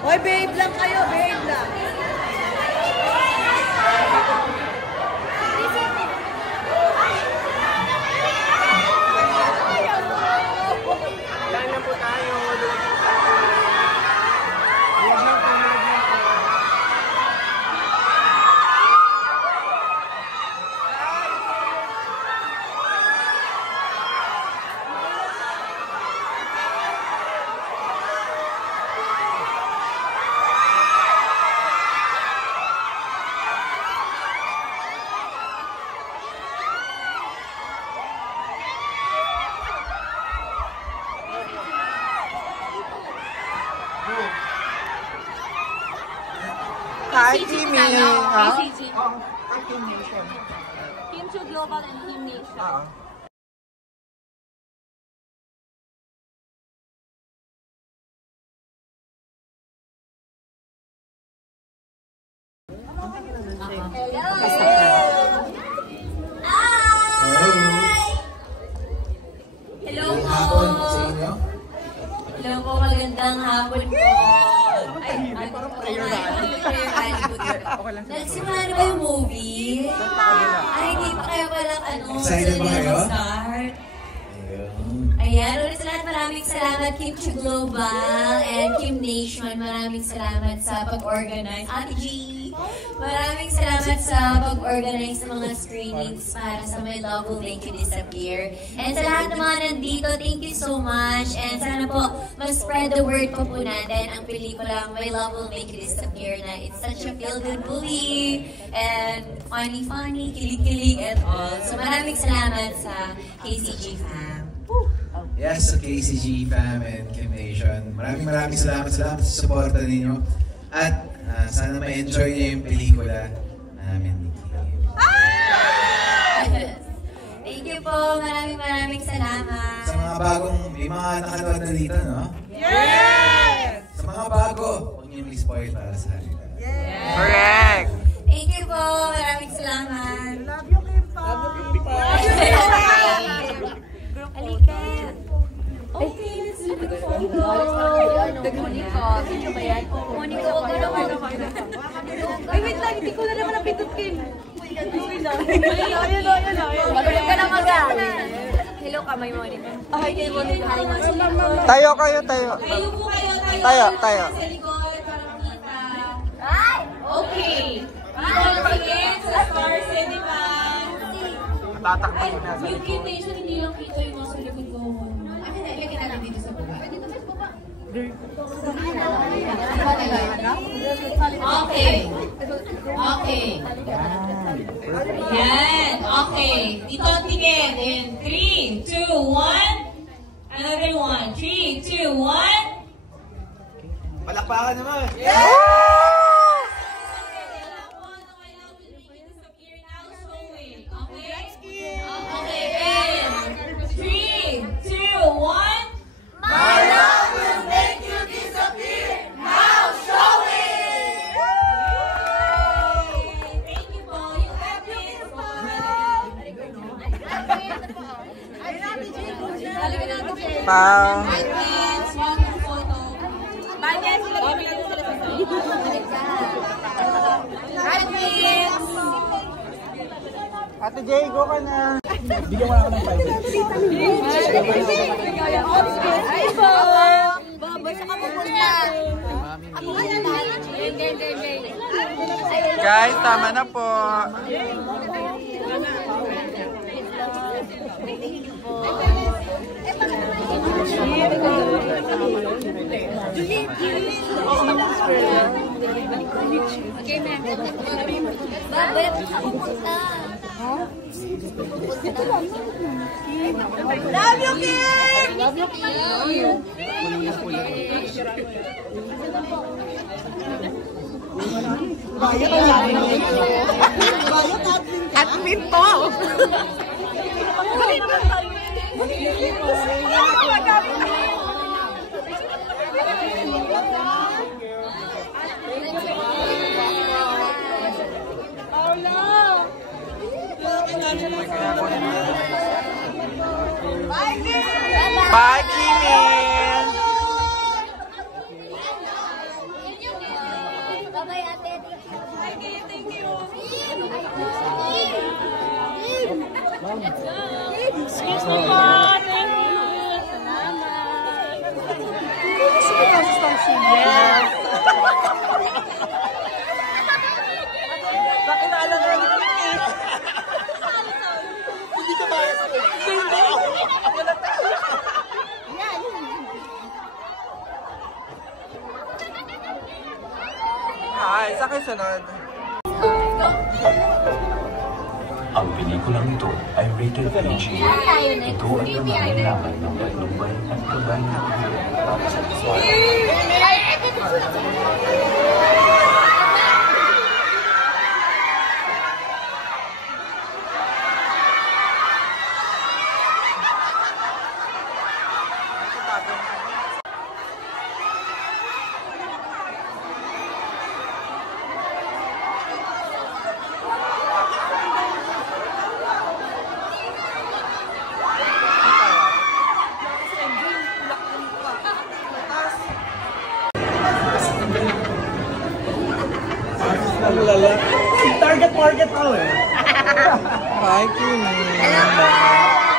Oy, babe lang kayo, babe lang. Yan po tayo. Hi, Kimi! KCG. Kim Nation. Kimchi Global and Kim Nation. Hello po! Hello po, magandang hapon po. Nagsimula na ba yung movie? Ay, hindi pa kayo palang excited ba kayo? Start. Ayan, ulit sa lahat, maraming salamat Kimchi Global and Kim Nation. Maraming salamat sa pag-organize. Ate G, maraming salamat sa pag-organize ng mga screenings para sa My Love Will Make You Disappear. And sa lahat ng mga nandito, thank you so much. And sana po, mag-spread the word pa po natin ang pelikulang My Love Will Make You Disappear na it's such a feel-good movie and funny, kilig-kilig and all. So maraming salamat sa KCG fam. Yes, sa KCG fam and Kim Nation. Maraming salamat sa suporta ninyo. At sana ma-enjoy niyo yung pelikula namin ni Kim. Thank you po. Maraming salamat. Sa mga may mga nakanood na dito, no? Yes! Sa mga bago, huwag niyo i-spoil para sa kanila. Yes! Correct! Thank you po. Maraming salamat. Love you, Kim Pa. Love you, Kim Pa. Halika. Okay, let's do the photo. Monica, sino ba yan? Monica, huwag ka naman. Ay, wait lang, hindi ko na naman napitutkin. Ayun. Magaling ka na maga. Hello ka, may Monica. Okay, kayo Monica. Tayo kayo. Tayo po kayo. Tayo. Sa likod, para makita. Okay. Tingin sa stars, di ba? Tatakbo na. Yung Kim Nation, hindi lang kita yung nasa likod ko. Akin na, ilagay natin dito sa baba. Pwede naman baba. Okay. Yan. Okay. Dito tingin. In 3, 2, 1. Another one. 3, 2, 1. Palakpakan naman! Wow. Ate Jay, go ka na. Bigyan mo na ako ng 5. Ay po! Babay sa kapupunta. Guys, tama na po. Babay sa kapupunta. Love you, Kim! Love you, Kim! Admin po! Bye, Kimi! Ay, sa kasunod. Ang pelikulang ito ay rated PG. Ito ay nangangailangan ng patnubay at gabay na tulong para sa visual. Target market ako eh. Hi, Kimi.